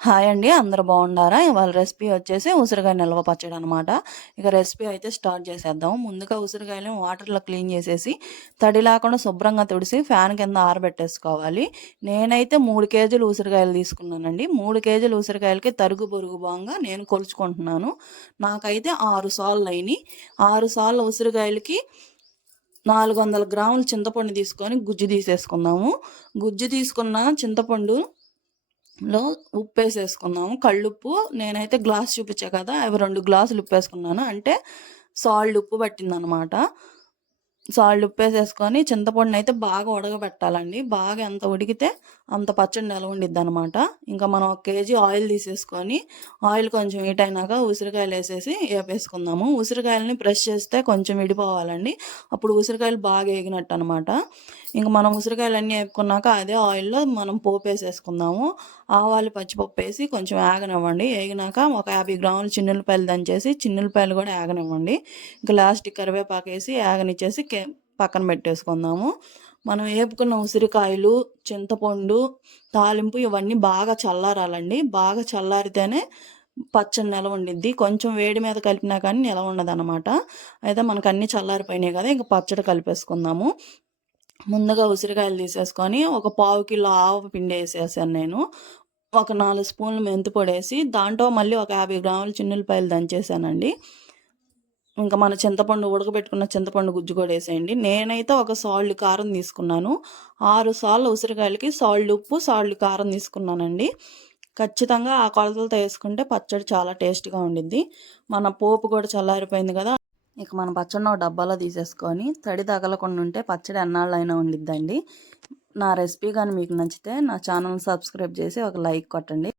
Hi అండి, అందరూ బాగున్నారా? ఇవాళ రెసిపీ వచ్చేసి ఉసిరికాయ నిల్వ పచ్చడి అనమాట. ఇక రెసిపీ అయితే స్టార్ట్ చేసేద్దాం. ముందుగా ఉసిరికాయలను వాటర్లో క్లీన్ చేసేసి తడి లేకుండా శుభ్రంగా తుడిసి ఫ్యాన్ కింద ఆరబెట్టేసుకోవాలి. నేనైతే 3 కేజీలు ఉసిరికాయలు తీసుకున్నానండి. 3 కేజీలు ఉసిరికాయలకి తరుగు పొరుగు బాగా నేను కొలుచుకుంటున్నాను. నాకైతే 6 సార్లు అయినాయి. 6 సార్లు ఉసిరికాయలకి 400 గ్రాముల చింతపండు తీసుకొని గుజ్జు తీసేసుకుందాము. గుజ్జు తీసుకున్న చింతపండు ఉప్పు వేసేసుకుందాము. కళ్ళుప్పు నేనైతే గ్లాస్ చూపించా కదా, అవి 2 గ్లాసులు ఉప్పు వేసుకున్నాను. అంటే సాల్ట్ ఉప్పు పట్టిందనమాట. సాల్ట్ ఉప్పు వేసేసుకొని చింతపండుని అయితే బాగా ఉడకబెట్టాలండి. బాగా ఎంత ఉడికితే అంత పచ్చడి నిలవ ఉండిద్ది అనమాట. ఇంకా మనం 1 కేజీ ఆయిల్ తీసేసుకొని ఆయిల్ కొంచెం హీట్ అయినాక ఉసిరికాయలు వేసేసి వేపేసుకుందాము. ఉసిరికాయలని ప్రెస్ చేస్తే కొంచెం విడిపోవాలండి. అప్పుడు ఉసిరికాయలు బాగా వేగినట్టు అనమాట. ఇంకా మనం ఉసిరికాయలన్నీ వేపుకున్నాక అదే ఆయిల్లో మనం పోపు వేసేసుకుందాము. ఆవాలు పచ్చిపప్పు వేసి కొంచెం వేగనివ్వండి. వేగినాక ఒక 50 గ్రాములు చిన్నులపాయలు దంచేసి చిన్నులపాయలు కూడా వేగనివ్వండి. ఇంకా లాస్ట్కి కరివేపాకు వేసి వేగనిచ్చేసి పక్కన పెట్టేసుకుందాము. మనం వేపుకున్న ఉసిరికాయలు, చింతపండు, తాలింపు ఇవన్నీ బాగా చల్లారాలండి. బాగా చల్లారితేనే పచ్చడి నిలవ ఉండిద్ది. కొంచెం వేడి మీద కలిపినా కానీ నిలవ ఉండదు అనమాట. అయితే మనకు అన్నీ చల్లారిపోయినాయి కదా, ఇంకా పచ్చడి కలిపేసుకుందాము. ముందుగా ఉసిరికాయలు తీసేసుకొని ఒక 1/2 కిలో ఆవ పిండి వేసేసాను నేను. ఒక 4 స్పూన్లు మెంతిపొడి వేసి దాంట్లో మళ్ళీ ఒక 50 గ్రాములు చిన్నులపాయలు దంచేసానండి. ఇంకా మన చింతపండు ఉడకబెట్టుకున్న చింతపండు గుజ్జు కూడా వేసేయండి. నేనైతే ఒక సాల్ట్ కారం తీసుకున్నాను. 6 సార్లు ఉసిరికాయలకి సాల్ట్ ఉప్పు, సాల్ట్ కారం తీసుకున్నానండి. ఖచ్చితంగా ఆ కొలతలతో వేసుకుంటే పచ్చడి చాలా టేస్ట్గా ఉండిద్ది. మన పోపు కూడా చల్లారిపోయింది కదా, ఇక మన పచ్చడిని ఒక డబ్బాలో తీసేసుకొని తడి తగలకుండా ఉంటే పచ్చడి ఎన్నాళ్ళైనా ఉండిద్దండి. నా రెసిపీ కానీ మీకు నచ్చితే నా ఛానల్ సబ్స్క్రైబ్ చేసి ఒక లైక్ కొట్టండి.